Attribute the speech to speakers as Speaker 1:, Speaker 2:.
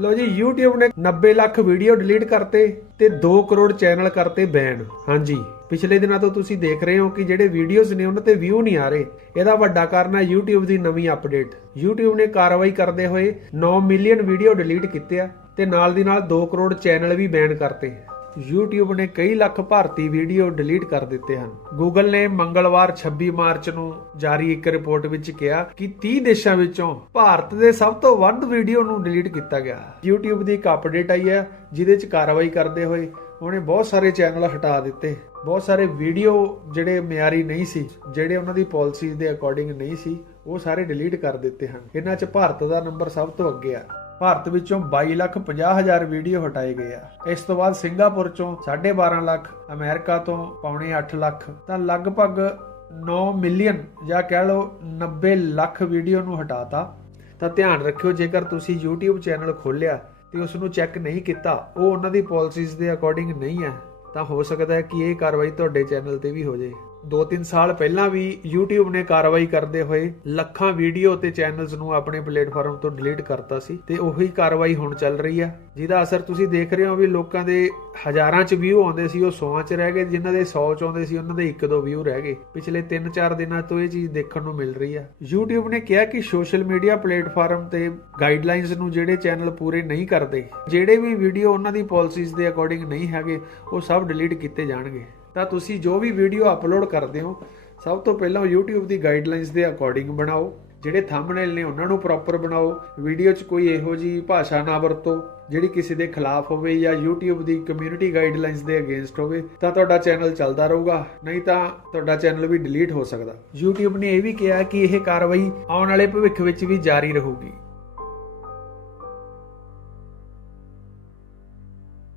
Speaker 1: ਲੋ ਜੀ, YouTube ਨੇ 90 lakh video delete ਕਰਤੇ ਤੇ 2 ਕਰੋੜ ਚੈਨਲ ਕਰਤੇ ਬੈਨ ਹਾਂਜੀ, ਪਿਛਲੇ ਦਿਨਾਂ ਤੋਂ ਤੁਸੀਂ ਦੇਖ ਰਹੇ ਹੋ ਕਿ ਜਿਹੜੇ ਵੀਡੀਓਜ਼ ਨੇ ਉਹਨਾਂ ਤੇ ਵਿਊ ਨਹੀਂ ਆ ਰਹੇ। ਇਹਦਾ ਵੱਡਾ ਕਾਰਨ ਹੈ YouTube ਦੀ ਨਵੀਂ ਅਪਡੇਟ YouTube ਨੇ ਕਾਰਵਾਈ ਕਰਦੇ ਹੋਏ 9 ਮਿਲੀਅਨ ਵੀਡੀਓ ਡਿਲੀਟ ਕੀਤੇ ਆ ਤੇ ਨਾਲ ਦੀ ਨਾਲ 2 ਕਰੋੜ ਚੈਨਲ ਵੀ ਬੈਨ ਕਰਤੇ। YouTube ਨੇ ਕਈ ਲੱਖ ਭਾਰਤੀ ਵੀਡੀਓ ਡਿਲੀਟ ਕਰ ਦਿੱਤੇ ਹਨ। Google ਨੇ ਮੰਗਲਵਾਰ 26 ਮਾਰਚ ਨੂੰ ਜਾਰੀ ਇੱਕ ਰਿਪੋਰਟ ਵਿੱਚ ਕਿਹਾ ਕਿ 30 ਦੇਸ਼ਾਂ ਵਿੱਚੋਂ ਭਾਰਤ ਦੇ ਸਭ ਤੋਂ ਵੱਧ ਵੀਡੀਓ ਨੂੰ ਡਿਲੀਟ ਕੀਤਾ ਗਿਆ। YouTube ਦੀ ਇੱਕ ਅਪਡੇਟ ਆਈ ਹੈ, ਜਿਹਦੇ 'ਚ ਕਾਰਵਾਈ ਕਰਦੇ ਹੋਏ ਉਹਨੇ ਬਹੁਤ ਸਾਰੇ ਚੈਨਲ ਹਟਾ ਦਿੱਤੇ। ਬਹੁਤ ਸਾਰੇ ਵੀਡੀਓ ਜਿਹੜੇ ਮਿਆਰੀ ਨਹੀਂ ਸੀ, ਜਿਹੜੇ ਉਹਨਾਂ ਦੀ ਪਾਲਿਸੀ ਦੇ ਅਕੋਰਡਿੰਗ ਨਹੀਂ ਸੀ, ਉਹ ਸਾਰੇ ਡਿਲੀਟ ਕਰ ਦਿੱਤੇ ਹਨ। ਇਹਨਾਂ 'ਚ ਭਾਰਤ ਦਾ ਨੰਬਰ ਸਭ ਤੋਂ ਅੱਗੇ ਆ। ਭਾਰਤ ਵਿੱਚੋਂ 22 ਲੱਖ 50 ਹਜ਼ਾਰ ਵੀਡੀਓ ਹਟਾਏ ਗਏ ਆ। ਇਸ ਤੋਂ ਬਾਅਦ ਸਿੰਗਾਪੁਰ ਚੋਂ 12.5 ਲੱਖ, ਅਮਰੀਕਾ ਤੋਂ ਪੌਣੇ 8 ਲੱਖ, ਤਾਂ ਲਗਭਗ 9 ਮਿਲੀਅਨ ਜਾਂ ਕਹਿ ਲਓ 90 ਲੱਖ ਵੀਡੀਓ ਨੂੰ ਹਟਾਤਾ। ਤਾਂ ਧਿਆਨ ਰੱਖਿਓ, ਜੇਕਰ ਤੁਸੀਂ YouTube ਚੈਨਲ ਖੋਲਿਆ ਤੇ ਉਸ ਨੂੰ ਚੈੱਕ ਨਹੀਂ ਕੀਤਾ, ਉਹ ਉਹਨਾਂ ਦੀ ਪਾਲਿਸੀਜ਼ ਦੇ ਅਕੋਰਡਿੰਗ ਨਹੀਂ ਹੈ, ਤਾਂ ਹੋ ਸਕਦਾ ਹੈ ਕਿ ਇਹ ਕਾਰਵਾਈ ਤੁਹਾਡੇ ਚੈਨਲ ਤੇ ਵੀ ਹੋ ਜਾਏ। 2-3 ਸਾਲ ਪਹਿਲਾਂ ਵੀ YouTube ਨੇ ਕਾਰਵਾਈ ਕਰਦੇ ਹੋਏ ਲੱਖਾਂ ਵੀਡੀਓ ਤੇ ਚੈਨਲਸ ਨੂੰ ਆਪਣੇ ਪਲੇਟਫਾਰਮ ਤੋਂ ਡਿਲੀਟ ਕਰਤਾ ਸੀ ਤੇ ਉਹੀ ਕਾਰਵਾਈ ਹੁਣ ਚੱਲ ਰਹੀ ਆ। ਜਿਹਦਾ ਅਸਰ ਤੁਸੀਂ ਦੇਖ ਰਹੇ ਹੋ ਵੀ ਲੋਕਾਂ ਦੇ ਹਜ਼ਾਰਾਂ ਚ ਵਿਊ ਆਉਂਦੇ ਸੀ, ਉਹ 100 ਚ ਰਹਿ ਗਏ, ਜਿਨ੍ਹਾਂ ਦੇ 100 ਚ ਆਉਂਦੇ ਸੀ, ਉਹਨਾਂ ਦੇ 1-2 ਵਿਊ ਰਹਿ ਗਏ। ਪਿਛਲੇ 3-4 ਦਿਨਾਂ ਤੋਂ ਇਹ ਚੀਜ਼ ਦੇਖਣ ਨੂੰ ਮਿਲ ਰਹੀ ਆ। YouTube ਨੇ ਕਿਹਾ ਕਿ ਸੋਸ਼ਲ ਮੀਡੀਆ ਪਲੇਟਫਾਰਮ ਤੇ ਗਾਈਡਲਾਈਨਸ ਨੂੰ ਜਿਹੜੇ ਚੈਨਲ ਪੂਰੇ ਨਹੀਂ ਕਰਦੇ, ਜਿਹੜੇ ਵੀ ਵੀਡੀਓ ਉਹਨਾਂ ਦੀ ਪਾਲਿਸੀਜ਼ ਦੇ ਅਕੋਰਡਿੰਗ ਨਹੀਂ ਹੈਗੇ, ਉਹ ਸਭ ਡਿਲੀਟ ਕੀਤੇ ਜਾਣਗੇ। ਤਾਂ ਤੁਸੀਂ ਜੋ ਵੀ ਵੀਡੀਓ ਅਪਲੋਡ ਕਰਦੇ ਹੋ, ਸਭ ਤੋਂ ਪਹਿਲਾਂ YouTube ਦੀ ਗਾਈਡਲਾਈਨਸ ਦੇ ਅਕੋਰਡਿੰਗ ਬਣਾਓ, ਜਿਹੜੇ ਥੰਬਨੇਲ ਨੇ ਉਹਨਾਂ ਨੂੰ ਪ੍ਰੋਪਰ ਬਣਾਓ। ਵੀਡੀਓ 'ਚ ਕੋਈ ਇਹੋ ਜੀ ਭਾਸ਼ਾ ਨਾ ਵਰਤੋ, ਜਿਹੜੀ ਕਿਸੇ ਦੇ ਖਿਲਾਫ ਹੋਵੇ ਜਾਂ YouTube ਦੀ ਕਮਿਊਨਿਟੀ ਗਾਈਡਲਾਈਨਸ ਦੇ ਅਗੇਂਸਟ ਹੋਵੇ, ਤਾਂ ਤੁਹਾਡਾ ਚੈਨਲ ਚੱਲਦਾ ਰਹੂਗਾ, ਨਹੀਂ ਤਾਂ ਤੁਹਾਡਾ ਚੈਨਲ ਵੀ ਡਿਲੀਟ ਹੋ ਸਕਦਾ। YouTube ਨੇ ਇਹ ਵੀ ਕਿਹਾ ਕਿ ਇਹ ਕਾਰਵਾਈ ਆਉਣ ਵਾਲੇ ਭਵਿੱਖ ਵਿੱਚ ਵੀ ਜਾਰੀ ਰਹੂਗੀ।